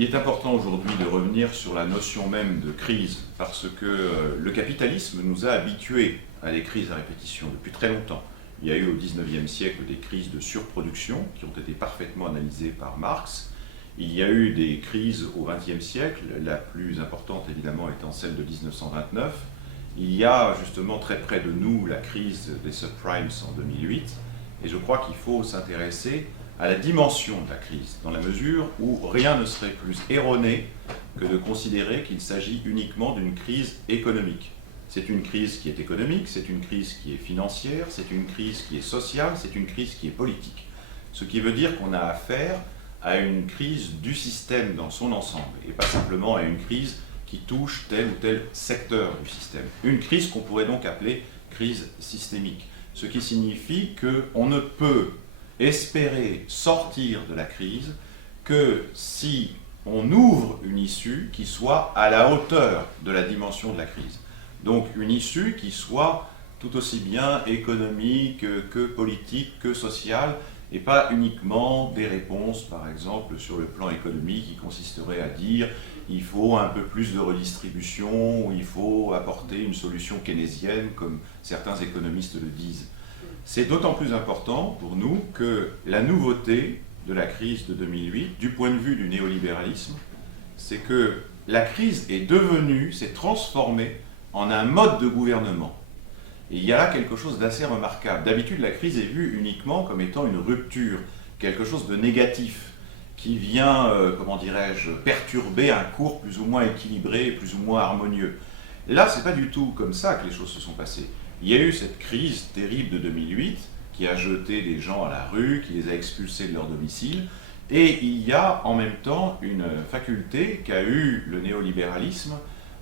Il est important aujourd'hui de revenir sur la notion même de crise, parce que le capitalisme nous a habitués à des crises à répétition depuis très longtemps. Il y a eu au XIXe siècle des crises de surproduction qui ont été parfaitement analysées par Marx. Il y a eu des crises au XXe siècle, la plus importante évidemment étant celle de 1929. Il y a justement très près de nous la crise des subprimes en 2008, et je crois qu'il faut s'intéresser à la dimension de la crise, dans la mesure où rien ne serait plus erroné que de considérer qu'il s'agit uniquement d'une crise économique. C'est une crise qui est économique, c'est une crise qui est financière, c'est une crise qui est sociale, c'est une crise qui est politique. Ce qui veut dire qu'on a affaire à une crise du système dans son ensemble, et pas simplement à une crise qui touche tel ou tel secteur du système. Une crise qu'on pourrait donc appeler crise systémique. Ce qui signifie qu'on ne peut espérer sortir de la crise que si on ouvre une issue qui soit à la hauteur de la dimension de la crise. Donc une issue qui soit tout aussi bien économique que politique que sociale, et pas uniquement des réponses, par exemple, sur le plan économique qui consisteraient à dire il faut un peu plus de redistribution ou il faut apporter une solution keynésienne, comme certains économistes le disent. C'est d'autant plus important pour nous que la nouveauté de la crise de 2008, du point de vue du néolibéralisme, c'est que la crise est devenue, s'est transformée en un mode de gouvernement. Et il y a là quelque chose d'assez remarquable. D'habitude, la crise est vue uniquement comme étant une rupture, quelque chose de négatif, qui vient, comment dirais-je, perturber un cours plus ou moins équilibré et plus ou moins harmonieux. Là, ce n'est pas du tout comme ça que les choses se sont passées. Il y a eu cette crise terrible de 2008 qui a jeté des gens à la rue, qui les a expulsés de leur domicile, et il y a en même temps une faculté qu'a eu le néolibéralisme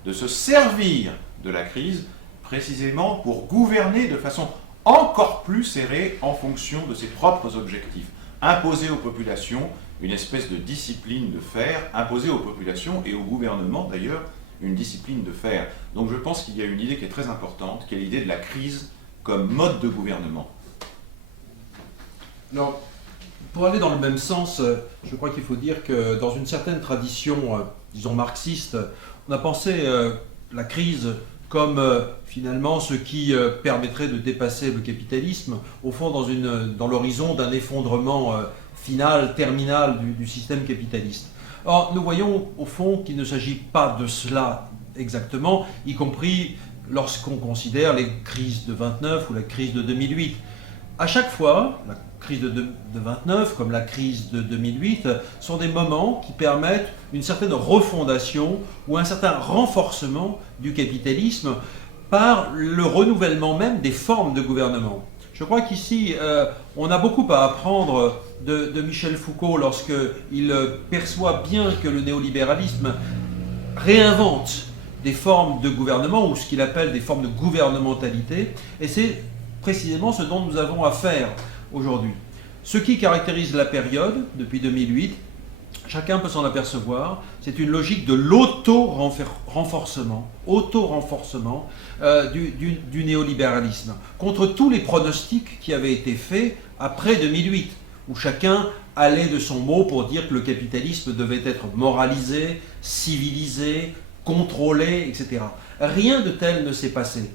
de se servir de la crise précisément pour gouverner de façon encore plus serrée en fonction de ses propres objectifs. Imposer aux populations une espèce de discipline de fer, imposer aux populations et au gouvernement d'ailleurs une discipline de fer. Donc je pense qu'il y a une idée qui est très importante, qui est l'idée de la crise comme mode de gouvernement. Alors, pour aller dans le même sens, je crois qu'il faut dire que dans une certaine tradition, disons marxiste, on a pensé la crise comme finalement ce qui permettrait de dépasser le capitalisme, au fond dans l'horizon d'un effondrement final, terminal du système capitaliste. Or, nous voyons au fond qu'il ne s'agit pas de cela exactement, y compris lorsqu'on considère les crises de 29 ou la crise de 2008. À chaque fois, la crise de 29 comme la crise de 2008 sont des moments qui permettent une certaine refondation ou un certain renforcement du capitalisme par le renouvellement même des formes de gouvernement. Je crois qu'ici, on a beaucoup à apprendre de Michel Foucault lorsqu'il perçoit bien que le néolibéralisme réinvente des formes de gouvernement ou ce qu'il appelle des formes de gouvernementalité, et c'est précisément ce dont nous avons à faire aujourd'hui. Ce qui caractérise la période depuis 2008, chacun peut s'en apercevoir, c'est une logique de l'auto-renforcement du néolibéralisme, contre tous les pronostics qui avaient été faits après 2008, où chacun allait de son mot pour dire que le capitalisme devait être moralisé, civilisé, contrôlé, etc. Rien de tel ne s'est passé.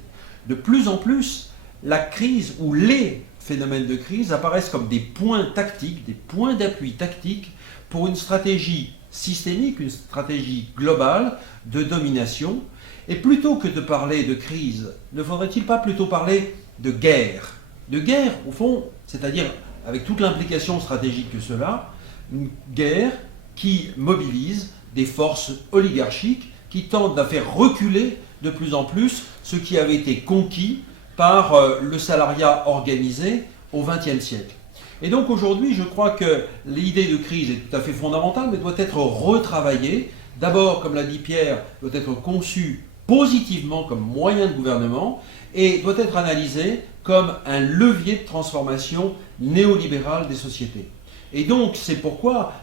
De plus en plus, la crise ou les phénomènes de crise apparaissent comme des points tactiques, des points d'appui tactiques pour une stratégie systémique, une stratégie globale de domination. Et plutôt que de parler de crise, ne faudrait-il pas plutôt parler de guerre? De guerre, au fond, c'est-à-dire avec toute l'implication stratégique que cela, une guerre qui mobilise des forces oligarchiques qui tentent de faire reculer de plus en plus ce qui avait été conquis par le salariat organisé au XXe siècle. Et donc aujourd'hui, je crois que l'idée de crise est tout à fait fondamentale, mais doit être retravaillée. D'abord, comme l'a dit Pierre, doit être conçue positivement comme moyen de gouvernement et doit être analysée comme un levier de transformation néolibérale des sociétés. Et donc, c'est pourquoi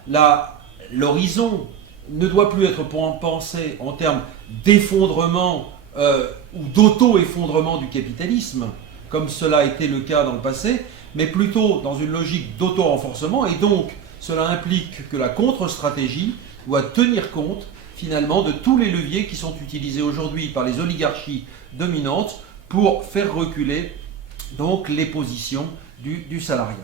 l'horizon ne doit plus être pensé en termes d'effondrement ou d'auto-effondrement du capitalisme, comme cela a été le cas dans le passé, mais plutôt dans une logique d'auto-renforcement. Et donc, cela implique que la contre-stratégie doit tenir compte finalement de tous les leviers qui sont utilisés aujourd'hui par les oligarchies dominantes pour faire reculer donc les positions du salariat.